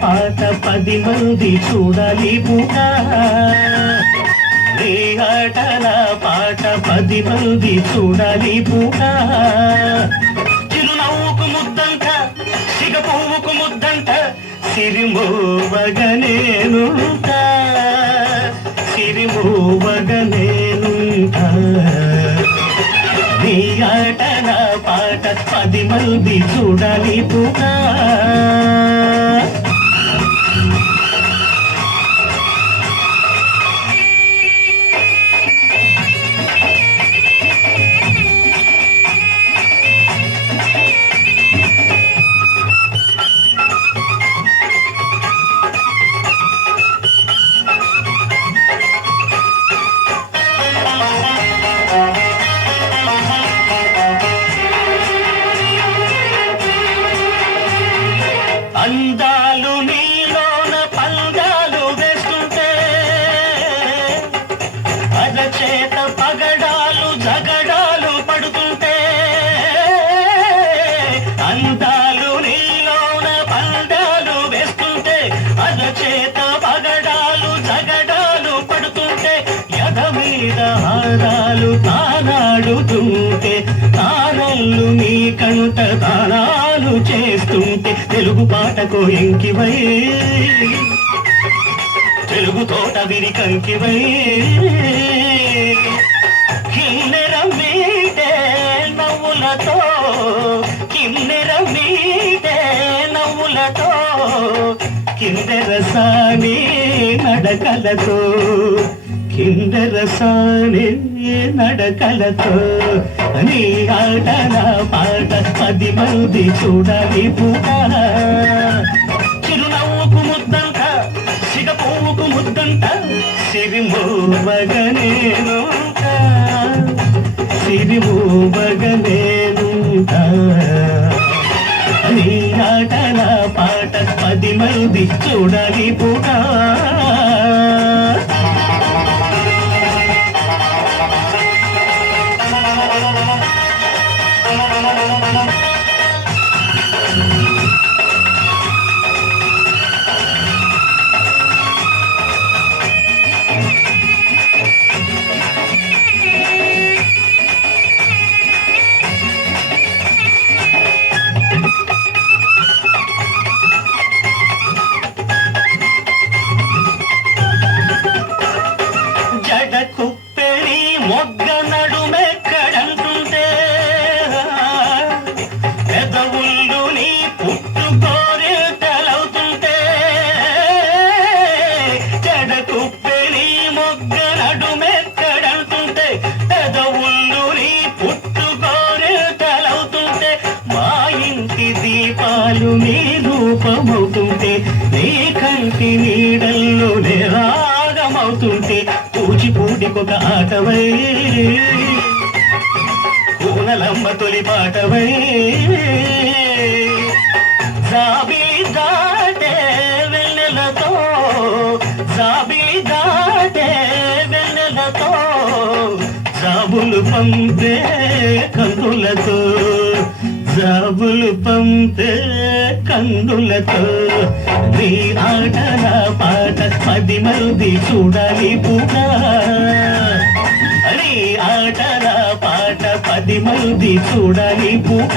పాట పది మంది చూడాలి పూట నీ ఆటల పాట పది మంది చూడాలి పూట చిరునవ్వుకు ముద్దంట సిగ పువ్వుకు ముద్దంట సిరిమోవగనేనుంట సిరిమోవగనేనుంట నీ ఆటల పాట పది మంది చూడాలి పూట హారాలు తానాడుతుంటే తారల్లు నీ కనుట తానాలు చేస్తుంటే తెలుగు పాటకు ఎంకివై. తెలుగు తోట విరి కంకివై. కిన్నెర మీటే నవ్వులతో కిన్నెర మీటే నవ్వులతో కిందెర సాని నడకలతో. కిందెర నడకలతో నీ ఆట నా పాట పది మంది చూడాలి పూట చిరునవ్వుకు ముద్దంట సిగ పువ్వుకు ముద్దంట సిరిమోవగనేనుంట సిరిమోవగనేనుంట నీ ఆట నా పాట పది మంది చూడాలి పూట మొగ్గ నడుమెక్కడంటుంటే పెదవుళ్ళు నీ పుట్టు కోరితలవుతుంటే జడ నీ మొగ్గ నడుమెక్కడంటుంటే పెదవుళ్ళు ఒక ఆటవై పూనలమ్మ తొలి పాటవై జాబిలి దాటే వెన్నెలతో జాబిలి దాటే వెన్నెలతో జాబులు పంపే కందులతో జాబులు పంపే కందులతో నీ ఆటల పాట పది మంది చూడాలి పూట నీ ఆటల పాట పది మంది చూడాలి పూట